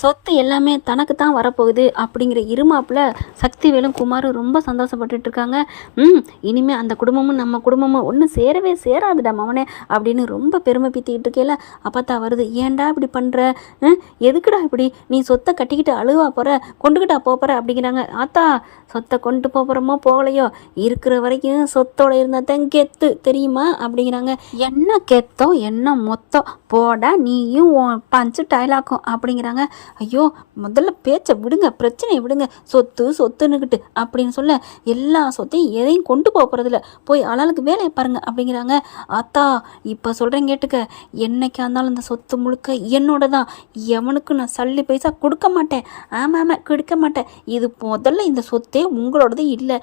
சொத்து எல்லாமே தனக்கு தான் வரப்போகுது அப்படிங்கிற இருமாப்பில் சக்திவேலும் குமாரும் ரொம்ப சந்தோஷப்பட்டுட்டு இருக்காங்க. இனிமேல் அந்த குடும்பமும் நம்ம குடும்பமும் ஒன்றும் சேரவே சேராதுடா மவனே அப்படின்னு ரொம்ப பெருமை பீத்திக்கிட்டு இருக்கேல. அப்பத்தா வருது, ஏன்டா இப்படி பண்ணுற, எதுக்குடா இப்படி நீ சொத்தை கட்டிக்கிட்டு அழுவா போகிற, கொண்டுக்கிட்டா போகிற அப்படிங்கிறாங்க. ஆத்தா, சொத்தை கொண்டு போகிறோமோ போகலையோ, இருக்கிற வரைக்கும் சொத்தோட இருந்தால் தான் கெத்து தெரியுமா அப்படிங்கிறாங்க. என்ன கெத்தோ என்ன மொத்தம் போடா நீயும் பஞ்சு டைலாக்கும் அப்படிங்கிறாங்க. ஐயோ, முதல்ல பேச்சை விடுங்க, பிரச்சனையை விடுங்க, சொத்து சொத்துன்னுக்கிட்டு அப்படின்னு சொல்ல எல்லா சொத்தையும் எதையும் கொண்டு போகிறதில்ல, போய் ஆளாளுக்கு வேலையை பாருங்க அப்படிங்கிறாங்க. ஆத்தா, இப்போ சொல்கிறேன் கேட்டுக்க, என்னைக்கா இருந்தாலும் இந்த சொத்து முழுக்க என்னோட தான், எவனுக்கும் நான் சல்லி பைசா கொடுக்க மாட்டேன். ஆமாம், கொடுக்க மாட்டேன். இது முதல்ல இந்த சொத்தே உங்களோடது இல்லை,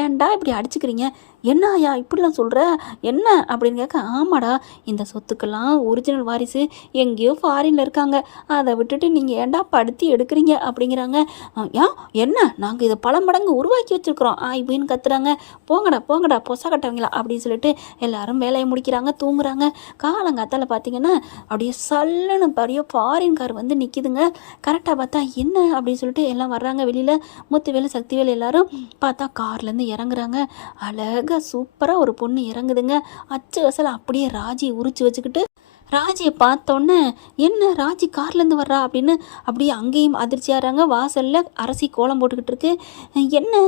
ஏன்டா இப்படி அடிச்சுக்கிறீங்க, என்ன ஐயா இப்படிலாம் சொல்கிற, என்ன அப்படின்னு கேட்க, ஆமாடா, இந்த சொத்துக்கெல்லாம் ஒரிஜினல் வாரிசு எங்கேயோ ஃபாரினில் இருக்காங்க, அதை விட்டுட்டு நீங்கள் ஏன்டா படுத்தி எடுக்கிறீங்க அப்படிங்கிறாங்க. ஏன் என்ன, நாங்கள் இதை பல மடங்கு உருவாக்கி வச்சுருக்குறோம் இப்படின்னு கத்துறாங்க. போங்கடா போங்கடா பொசா கட்டவங்களா அப்படின்னு சொல்லிட்டு எல்லாரும் வேலையை முடிக்கிறாங்க, தூங்குறாங்க. காலங்காத்தால் பார்த்தீங்கன்னா அப்படியே சல்லுன்னு அப்படியே ஃபாரின் கார் வந்து நிற்கிதுங்க. கரெக்டாக பார்த்தா என்ன அப்படின்னு சொல்லிட்டு எல்லாம் வர்றாங்க வெளியில். முத்துவேலு சக்திவேலு எல்லாரும் பார்த்தா கார்லேருந்து இறங்குறாங்க. அழகாக சூப்பராக ஒரு பொண்ணு இறங்குதுங்க. அச்சு அசல் அப்படியே ராஜியை உரிச்சு வச்சுக்கிட்டு, ராஜியை பார்த்தோன்னே என்ன ராஜி கார்லேருந்து வர்றா அப்படின்னு அப்படியே அங்கேயும் அதிர்ச்சியாகிறாங்க. வாசலில் அரசி கோலம் போட்டுக்கிட்டு இருக்கு. என்ன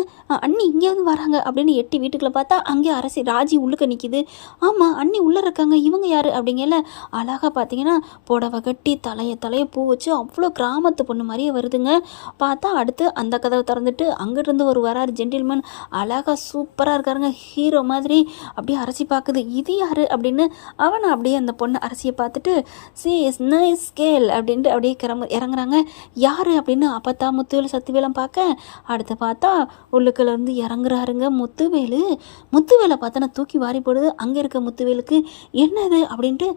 அண்ணி இங்கே வந்து வராங்க அப்படின்னு எட்டி வீட்டுக்குள்ளே பார்த்தா அங்கே அரசி ராஜி உள்ளுக்க நிற்கிது. ஆமாம், அண்ணி உள்ளே இருக்காங்க, இவங்க யார் அப்படிங்கல. அழகாக பார்த்தீங்கன்னா புடவை கட்டி தலையை பூ வச்சு அவ்வளோ கிராமத்து பொண்ணு மாதிரியே வருதுங்க. பார்த்தா அடுத்து அந்த கதவை திறந்துட்டு அங்கிட்டிருந்து ஒரு வராரு ஜென்டில்மேன், அழகாக சூப்பராக இருக்காருங்க, ஹீரோ மாதிரி. அப்படியே அரசி பார்க்குது, இது யார் அப்படின்னு. அவனை அப்படியே அந்த பொண்ணு அரசியை பார்த்துட்டு சி இஸ் நைஸ் கேர்ள் அப்படின்ட்டு அப்படியே இறங்குறாங்க. யார் அப்படின்னு அப்பத்தா முத்துவேலு சக்திவேலம் பார்க்க, அடுத்து பார்த்தா உள்ளுக்குள்ளேருந்து இறங்குறாருங்க முத்துவேலு. முத்துவேலை பார்த்தா தூக்கி வாரி போடுது. அங்கே இருக்க முத்துவேலுக்கு என்னது அப்படின்ட்டு,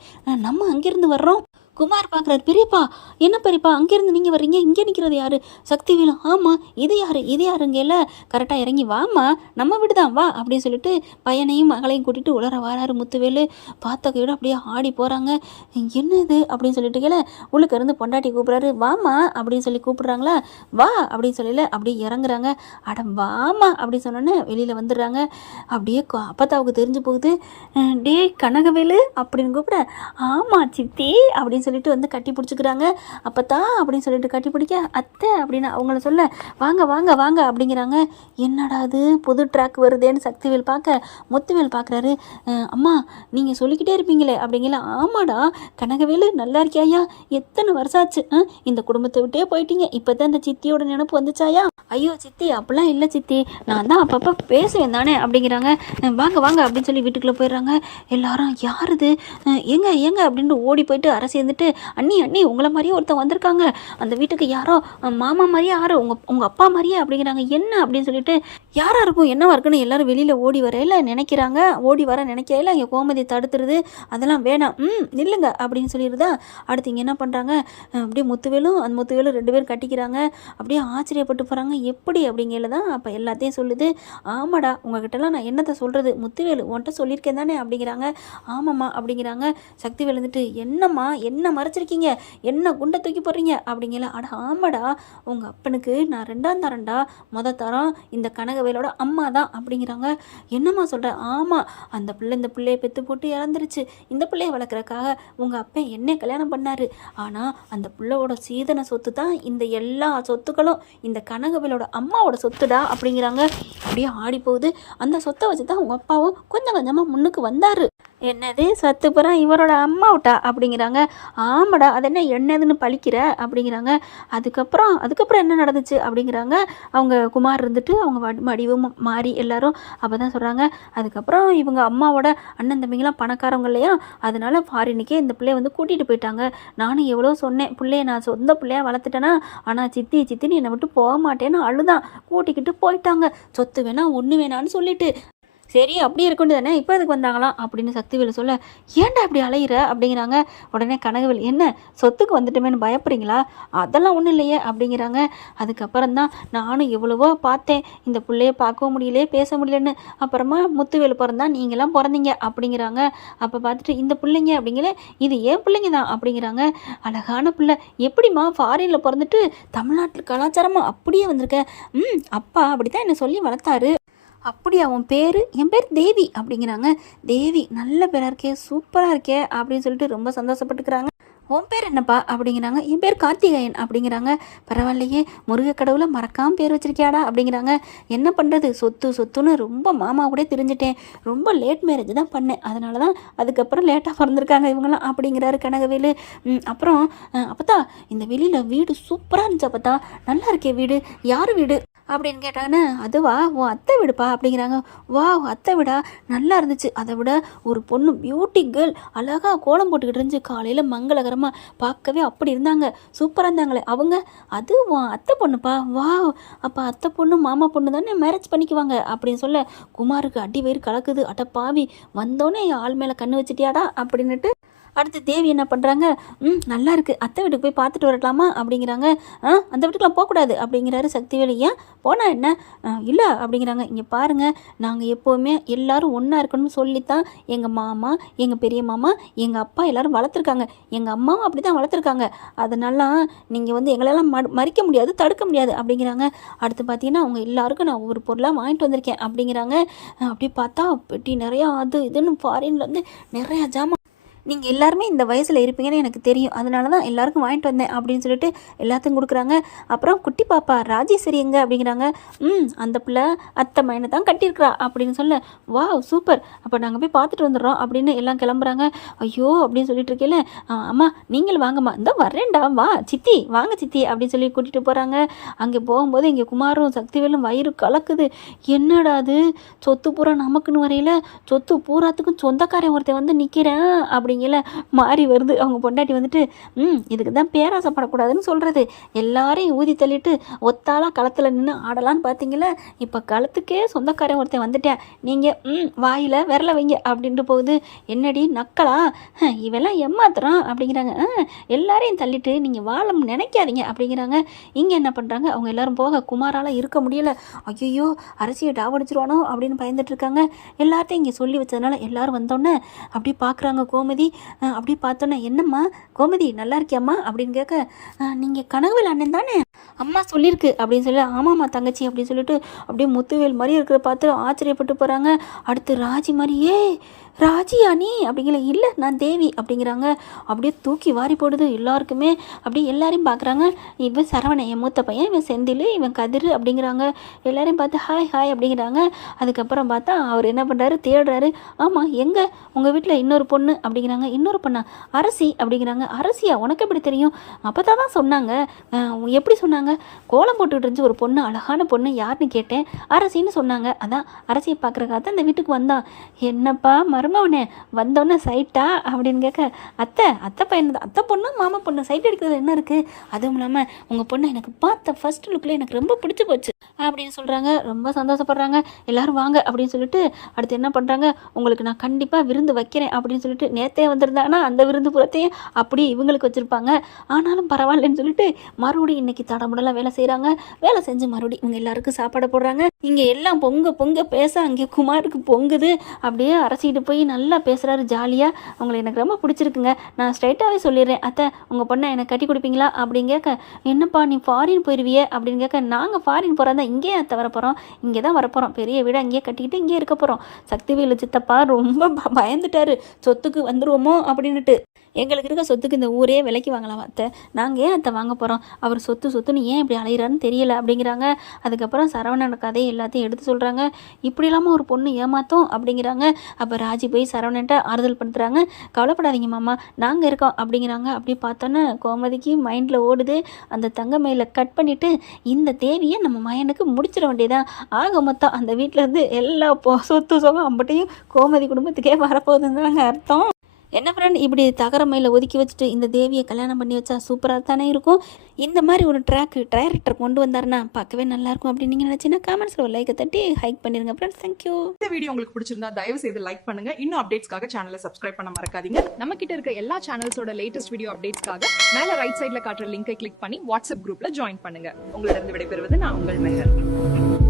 நம்ம அங்கேருந்து வர்றோம். குமார் பார்க்குறாரு, பெரியப்பா என்ன பெரியப்பா அங்கேருந்து நீங்கள் வர்றீங்க, இங்கே நிற்கிறது யார்? சக்திவேலும், ஆமாம் இது யாருங்கல்ல, கரெக்டாக இறங்கி வாமா, நம்ம வீடு தான் வா அப்படின்னு சொல்லிட்டு பையனையும் மகளையும் கூட்டிகிட்டு உலர வராரு முத்துவேலு. பார்த்த கையோடு அப்படியே ஆடி போகிறாங்க. என்னது அப்படின்னு சொல்லிட்டு கேள, உள்ளுக்கு இருந்து பொண்டாட்டி கூப்பிட்றாரு, வாமா அப்படின்னு சொல்லி கூப்பிட்றாங்களா, வா அப்படின்னு சொல்லல அப்படியே இறங்குறாங்க. அட வாமா அப்படின்னு சொன்னோன்னே வெளியில் வந்துடுறாங்க. அப்படியே அப்பத்தாவுக்கு தெரிஞ்சு போகுது. டே கனகவேலு அப்படின்னு கூப்பிட, ஆமாம் சித்தி அப்படின்னு சொல்லிட்டு வந்து கட்டி பிடிச்சிக்கிறாங்க. அப்பத்தா அப்படின்னு சொல்லிட்டு கட்டி பிடிக்க, அத்தை அப்படின்னு அவங்கள சொல்ல, வாங்க வாங்க வாங்க அப்படிங்கிறாங்க. என்னடா அது புது ட்ராக் வருதேன்னு சக்திவேல் பார்க்க, முத்துவேல் பார்க்குறாரு. அம்மா நீங்கள் சொல்லிக்கிட்டே இருப்பீங்களே அப்படிங்கல. ஆமாடா கனகவேலு, நல்லா இருக்கியாயா, எத்தனை வருஷம் ஆச்சு இந்த குடும்பத்தை விட்டே போயிட்டீங்க, இப்போ தான் இந்த சித்தியோட நினப்பு வந்துச்சாயா? ஐயோ சித்தி அப்படிலாம் இல்லை சித்தி, நான் தான் அப்பப்போ பேசுவேன் தானே அப்படிங்கிறாங்க. வாங்க வாங்க அப்படின்னு சொல்லி வீட்டுக்குள்ளே போயிடுறாங்க. எல்லாரும் யாருது, ஏங்க அப்படின்ட்டு ஓடி போயிட்டு அரசி இருந்துட்டு, அண்ணி அண்ணி உங்களை மாதிரியே ஒருத்தன் வந்திருக்காங்க, அந்த வீட்டுக்கு யாரோ மாமா மாதிரியே யாரோ உங்கள் அப்பா மாதிரியே அப்படிங்கிறாங்க. என்ன அப்படின்னு சொல்லிட்டு, யாராக இருக்கும் என்னவா இருக்குன்னு எல்லாரும் வெளியில் ஓடி வரையில நினைக்கிறாங்க. ஓடி வர நினைக்கையில இங்கே கோமதி தடுத்துருது. அதெல்லாம் வேணாம், நில்லுங்க அப்படின்னு சொல்லிடுதா. அடுத்து இங்கே என்ன பண்ணுறாங்க, அப்படியே அந்த முத்துவேலும் 2 பேரும் கட்டிக்கிறாங்க. அப்படியே ஆச்சரியப்பட்டு போகிறாங்க. எப்படி அப்படிங்கல தான் அப்போ எல்லாத்தையும் சொல்லுது. ஆமாடா உங்ககிட்டலாம் நான் என்னத்தை சொல்கிறது, முத்துவேலு உன்கிட்ட சொல்லியிருக்கேன் தானே அப்படிங்கிறாங்க. ஆமாம்மா அப்படிங்கிறாங்க. சக்திவேல் இருந்துட்டு, என்னம்மா என்ன மறைச்சிருக்கீங்க, என்ன குண்டை தூக்கி போடுறீங்க அப்படிங்கல. அட ஆமாடா, உங்கள் அப்பனுக்கு நான் 2ஆம் தரேன்டா, தரம் இந்த கனகவேலோட அம்மா தான் அப்படிங்கிறாங்க. என்னம்மா சொல்கிற? ஆமாம், அந்த பிள்ளை இந்த பிள்ளையை பெற்று போட்டு இறந்துருச்சு, இந்த பிள்ளையை வளர்க்குறக்காக உங்கள் அப்பன் என்ன கல்யாணம் பண்ணார். ஆனால் அந்த பிள்ளையோட சீதன சொத்து தான் இந்த எல்லா சொத்துக்களும் இந்த கனகவேலோட அம்மாவோட சொத்துடா அப்படிங்கிறாங்க. அப்படியே ஆடி போகுது. அந்த சொத்தை வச்சு தான் உங்கள் அப்பாவும் கொஞ்சம் கொஞ்சமாக முன்னுக்கு வந்தார். என்னது சத்து புறம் இவரோட அம்மாவிட்டா அப்படிங்கிறாங்க. ஆமாடா, அது என்னதுன்னு பழிக்கிற அப்படிங்கிறாங்க. அதுக்கப்புறம் என்ன நடந்துச்சு அப்படிங்கிறாங்க. அவங்க குமார் இருந்துட்டு அவங்க வடிவம் மாறி எல்லாரும் அப்போ தான் சொல்கிறாங்க. அதுக்கப்புறம் இவங்க அம்மாவோட அண்ணன் தம்பிங்களாம் பணக்காரவங்க இல்லையா, அதனால ஃபாரினுக்கே இந்த பிள்ளைய வந்து கூட்டிகிட்டு போயிட்டாங்க. நானும் எவ்வளோ சொன்னேன், பிள்ளைய நான் சொந்த பிள்ளையா வளர்த்துட்டேன்னா, ஆனால் சித்தின்னு என்னை விட்டு போக மாட்டேன்னு அழுதான், கூட்டிக்கிட்டு போயிட்டாங்க. சொத்து வேணா ஒன்று வேணான்னு சொல்லிட்டு சரி அப்படி இருக்கணும் தானே இப்போ அதுக்கு வந்தாங்களாம் அப்படின்னு சக்திவேல் சொல்ல, ஏன்டா இப்படி அலையிற அப்படிங்கிறாங்க. உடனே கனகவேல், என்ன சொத்துக்கு வந்துட்டுமேன்னு பயப்படுறீங்களா? அதெல்லாம் ஒன்றும் இல்லையே அப்படிங்கிறாங்க. அதுக்கப்புறம் தான் நானும் எவ்வளவோ பார்த்தேன், இந்த பிள்ளைய பார்க்கவும் முடியலையே பேச முடியலன்னு. அப்புறமா முத்துவேல் பிறந்தா நீங்களாம் பிறந்தீங்க அப்படிங்கிறாங்க. அப்போ பார்த்துட்டு இந்த பிள்ளைங்க அப்படிங்கிற, இது ஏன் பிள்ளைங்க தான் அப்படிங்கிறாங்க. அழகான பிள்ளை, எப்படிம்மா ஃபாரினில் பிறந்துட்டு தமிழ்நாட்டில் கலாச்சாரமாக அப்படியே வந்திருக்க? அப்பா அப்படி தான் என்னை சொல்லி வளர்த்தாரு. அப்படியா உன் பேர்? என் பேர் தேவி அப்படிங்கிறாங்க. தேவி நல்ல பேராக இருக்கே, சூப்பராக இருக்கே அப்படின்னு சொல்லிட்டு ரொம்ப சந்தோஷப்பட்டுக்கிறாங்க. உன் பேர் என்னப்பா அப்படிங்கிறாங்க. என் பேர் கார்த்திகேயன் அப்படிங்கிறாங்க. பரவாயில்லையே, முருக கடவுளை மறக்காமல் பேர் வச்சிருக்கியாடா அப்படிங்கிறாங்க. என்ன பண்ணுறது, சொத்துன்னு ரொம்ப மாமா கூட தெரிஞ்சிட்டேன், ரொம்ப லேட் மேரேஜ் தான் பண்ணேன், அதனால தான் அதுக்கப்புறம் லேட்டாக பிறந்திருக்காங்க இவங்களாம் அப்படிங்கிறாரு கனகவேலு. அப்புறம் அப்பத்தா இந்த வெளியில் வீடு சூப்பராக இருந்துச்சு அப்பத்தா, நல்லா இருக்கே வீடு, யார் வீடு அப்படின்னு கேட்டாங்கன்னு, அதுவா உன் அத்தை வீடுப்பா அப்படிங்கிறாங்க. வா அத்தை வீடா, நல்லா இருந்துச்சு, அதை விட ஒரு பொண்ணு பியூட்டி கேர்ள் அழகாக கோலம் போட்டுக்கிட்டு இருந்துச்சு, காலையில் மங்களகரமாக பார்க்கவே அப்படி இருந்தாங்க, சூப்பராக இருந்தாங்களே அவங்க, அது உன் அத்தை பொண்ணுப்பா. வா அப்போ அத்தை பொண்ணு மாமா பொண்ணு தானே மேரேஜ் பண்ணிக்குவாங்க அப்படின்னு சொல்ல, குமாருக்கு அடி வயிறு கலக்குது. அட்ட பாவி, வந்தோடனே ஆள் மேலே கண்ணு வச்சுட்டியாடா அப்படின்னுட்டு அடுத்து தேவி என்ன பண்ணுறாங்க, நல்லா இருக்குது, அத்தை வீட்டுக்கு போய் பார்த்துட்டு வரலாமா அப்படிங்கிறாங்க. அந்த வீட்டுக்குலாம் போகக்கூடாது அப்படிங்கிறாரு சக்திவேலு. ஏன் போனால் என்ன? இல்லை அப்படிங்கிறாங்க. இங்கே பாருங்கள், நாங்கள் எப்போவுமே எல்லோரும் ஒன்றா இருக்கணும்னு சொல்லித்தான் எங்கள் மாமா, எங்கள் பெரிய மாமா, எங்கள் அப்பா எல்லோரும் வளர்த்துருக்காங்க, எங்கள் அம்மாவும் அப்படி தான் வளர்த்துருக்காங்க, அதனால நீங்கள் வந்து எங்களெல்லாம் மறிக்க முடியாது, தடுக்க முடியாது அப்படிங்கிறாங்க. அடுத்து பார்த்தீங்கன்னா அவங்க எல்லாருக்கும் நான் ஒவ்வொரு பொருளாக வாங்கிட்டு வந்திருக்கேன் அப்படிங்கிறாங்க. அப்படி பார்த்தா பெட்டி நிறையா அது இதுன்னு ஃபாரின்லேருந்து நிறையா ஜாமான், நீங்கள் எல்லாருமே இந்த வயசில் இருப்பீங்கன்னு எனக்கு தெரியும், அதனால தான் எல்லாருக்கும் வாங்கிட்டு வந்தேன் அப்படின்னு சொல்லிட்டு எல்லாத்தையும் கொடுக்குறாங்க. அப்புறம் குட்டி பாப்பா ராஜேஸ்வரி எங்கே அப்படிங்கிறாங்க. அந்த பிள்ளை அத்தை மைனை தான் கட்டியிருக்கிறா அப்படின்னு சொல்ல, வா சூப்பர், அப்போ நாங்கள் போய் பார்த்துட்டு வந்துடுறோம் அப்படின்னு எல்லாம் கிளம்புறாங்க. ஐயோ அப்படின்னு சொல்லிட்டு இருக்கேல, அம்மா நீங்களும் வாங்கம்மா, இந்த வரேன்டா, வா சித்தி, வாங்க சித்தி அப்படின்னு சொல்லி கூட்டிகிட்டு போகிறாங்க. அங்கே போகும்போது இங்கே குமாரும் சக்திவேலும் வயிறு கலக்குது. என்னடா அது, சொத்து பூரா நமக்குன்னு வரையில, சொத்து பூராத்துக்கும் சொந்தக்காரன் ஒருத்தன் வந்து நிற்கிறேன் அப்படிங்கல மாறி வருது. அவங்க பொண்டாட்டி வந்துட்டு, இதுக்கு தான் பேராசைப்படக்கூடாதுன்னு சொல்கிறது, எல்லாரையும் ஊதி தள்ளிட்டு ஒத்தாலாம் களத்தில் நின்று ஆடலான்னு பார்த்தீங்களா, இப்போ களத்துக்கே சொந்தக்காரன் ஒருத்தன் வந்துட்டேன், நீங்கள் வாயில் விரல வைங்க அப்படின்ட்டு போகுது. என்னடி நக்கலா, இவெல்லாம் ஏமாத்துறான் அப்படிங்கிறாங்க. எல்லாரையும் தள்ளிட்டு நீங்கள் வாழ நினைக்காதீங்க அப்படிங்கிறாங்க. இங்கே என்ன பண்ணுறாங்க, அவங்க எல்லாரும் போக குமாரால் இருக்க முடியல. ஐயோ அரசியை டாவடிச்சிருவானோ அப்படின்னு பயந்துட்டு இருக்காங்க. எல்லார்ட்டையும் இங்கே சொல்லி வச்சதுனால எல்லாரும் வந்தோடனே அப்படி பார்க்குறாங்க. கோமதி அப்படி பார்த்தோன்னே, என்னம்மா கோமதி நல்லா இருக்கியாம்மா அப்படின்னு கேட்க, நீங்கள் கனகவேல் அண்ணன் தானே, அம்மா சொல்லியிருக்கு அப்படின்னு சொல்லி, ஆமாம்மா தங்கச்சி அப்படின்னு சொல்லிட்டு அப்படியே முத்துவேல் மாதிரி இருக்கிற பார்த்து ஆச்சரியப்பட்டு போகிறாங்க. அடுத்து ராஜி மாதிரியே, ராஜியா நீ அப்படிங்கிற, இல்லை நான் தேவி அப்படிங்கிறாங்க. அப்படியே தூக்கி வாரி போடுது எல்லாருக்குமே. அப்படியே எல்லாரையும் பார்க்குறாங்க. இவன் சரவணன் என் மூத்த பையன், இவன் செந்தில், இவன் கதிர் அப்படிங்கிறாங்க. எல்லாரையும் பார்த்து ஹாய் ஹாய் அப்படிங்கிறாங்க. அதுக்கப்புறம் பார்த்தா அவர் என்ன பண்ணுறாரு, தேடுறாரு. ஆமாம் எங்கே உங்கள் வீட்டில் இன்னொரு பொண்ணு அப்படிங்கிறாங்க. இன்னொரு பொண்ணா, அரசி அப்படிங்கிறாங்க. அரசியா, உனக்கு எப்படி தெரியும்? அப்போ தான் சொன்னாங்க. எப்படி சொன்னாங்க? கோலம் போட்டுக்கிட்டு இருந்துச்சு ஒரு பொண்ணு, அழகான பொண்ணு, யாருன்னு கேட்டேன், அரசின்னு சொன்னாங்க. அதான் அரசியை பார்க்குறக்காக தான் இந்த வீட்டுக்கு வந்தான். என்னப்பா மருமவனே வந்தோடனே சைட்டா அப்படின்னு கேட்க, அத்தை பையன் தான், அத்தை பொண்ணு மாமா பொண்ணு, சைட் அடிக்கிறது என்ன இருக்குது, அதுவும் இல்லாமல் உங்கள் பொண்ணை எனக்கு பார்த்த ஃபர்ஸ்ட் லுக்கில் எனக்கு ரொம்ப பிடிச்சி போச்சு அப்படின்னு சொல்கிறாங்க. ரொம்ப சந்தோஷப்படுறாங்க. எல்லோரும் வாங்க அப்படின்னு சொல்லிட்டு அடுத்து என்ன பண்ணுறாங்க, உங்களுக்கு நான் கண்டிப்பாக விருந்து வைக்கிறேன் அப்படின்னு சொல்லிட்டு, நேற்றே வந்திருந்தாங்கன்னா அந்த விருந்து புறத்தையும் அப்படியே இவங்களுக்கு வச்சுருப்பாங்க, ஆனாலும் பரவாயில்லன்னு சொல்லிட்டு மறுபடியும் இன்றைக்கி தடமுடலாம் வேலை செய்கிறாங்க. வேலை செஞ்சு மறுபடியும் இவங்க எல்லாருக்கும் சாப்பாடு போடுறாங்க. இங்கே எல்லாம் பொங்க பேச அங்கே குமாருக்கு பொங்குது. அப்படியே அரசிட்டு போய் நல்லா பேசுகிறாரு ஜாலியாக. உங்களை எனக்கு ரொம்ப பிடிச்சிருக்குங்க, நான் ஸ்ட்ரைட்டாகவே சொல்லிடுறேன், அத்தை உங்கள் பொண்ணை எனக்கு கட்டி கொடுப்பீங்களா அப்படின்னு கேட்க, என்னப்பா நீ ஃபாரின் போயிடுவியே அப்படின்னு கேட்க, நாங்கள் ஃபாரின் போகிறதா இங்கே அத்தை வரப்போகிறோம், இங்கே தான் வரப்போகிறோம், பெரிய வீடு அங்கேயே கட்டிக்கிட்டு இங்கே இருக்க போகிறோம். சக்திவேலு சித்தப்பா ரொம்ப பயந்துட்டாரு, சொத்துக்கு வந்துடுவோமோ அப்படின்னுட்டு. எங்களுக்கு இருக்க சொத்துக்கு இந்த ஊரே விலைக்கு வாங்கலாம் அத்தை, நாங்கள் ஏன் அத்தை வாங்க போகிறோம், அவர் சொத்துன்னு ஏன் இப்படி அலையிறாருன்னு தெரியல அப்படிங்கிறாங்க. அதுக்கப்புறம் சரவணன் கதையை எல்லாத்தையும் எடுத்து சொல்கிறாங்க. இப்படி இல்லாமல் ஒரு பொண்ணு ஏமாத்தோம் அப்படிங்கிறாங்க. அப்போ ராஜி போய் சரவணன்ட்ட ஆறுதல் படுத்துகிறாங்க. கவலைப்படாதீங்க மாமா, நாங்கள் இருக்கோம் அப்படிங்கிறாங்க. அப்படி பார்த்தோன்னே கோமதிக்கு மைண்டில் ஓடுது, அந்த தங்க மயிலை கட் பண்ணிவிட்டு இந்த தேவியை நம்ம மயனுக்கு முடிச்சிட வேண்டியதான். ஆக மொத்தம் அந்த வீட்டிலேருந்து எல்லா சொத்து சொகம் அம்பட்டையும் கோமதி குடும்பத்துக்கே வரப்போகுதுன்னு அர்த்தம். என்ன ஃப்ரெண்ட், இப்படி தகரமையில் ஒதுக்கி வச்சுட்டு இந்த தேவியை கல்யாணம் பண்ணி வச்சா சூப்பராக தானே இருக்கும். இந்த மாதிரி ஒரு டைரக்டர் கொண்டு வந்தாருன்னா பார்க்கவே நல்லாயிருக்கும் அப்படின்னு நீங்கள் நினச்சின்னா கமெண்ட்ஸில் ஒரு லைக்கை தட்டி ஹைக் பண்ணிடுங்க ஃப்ரெண்ட்ஸ். தேங்க்யூ. இந்த வீடியோ உங்களுக்கு பிடிச்சிருந்தா தயவு செய்து லைக் பண்ணுங்க. இன்னும் அப்டேட்ஸ்க்காக சேனலை சப்ஸ்கிரைப் பண்ண மறக்காதீங்க. நம்ம கிட்ட இருக்க எல்லா சேனல்ஸோட லேட்டஸ்ட் வீடியோ அப்டேட்ஸ்க்காக மேல ரைட் சைடுல காட்டுற லிங்கை கிளிக் பண்ணி வாட்ஸ்அப் குரூப்ல ஜாயின் பண்ணுங்க. உங்களிடம் விடைபெறுவது நான் உங்கள் மெஹர்.